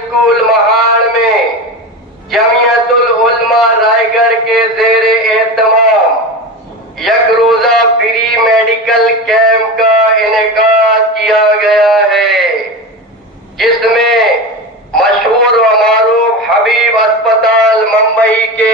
school Mahad में जमीयतुल उलमा रायगढ़ के ज़ेर एहतमाम एक रोजा फ्री मेडिकल कैंप का इनेकाद किया गया है, जिसमें मशहूर व मारूफ हबीब अस्पताल मुंबई के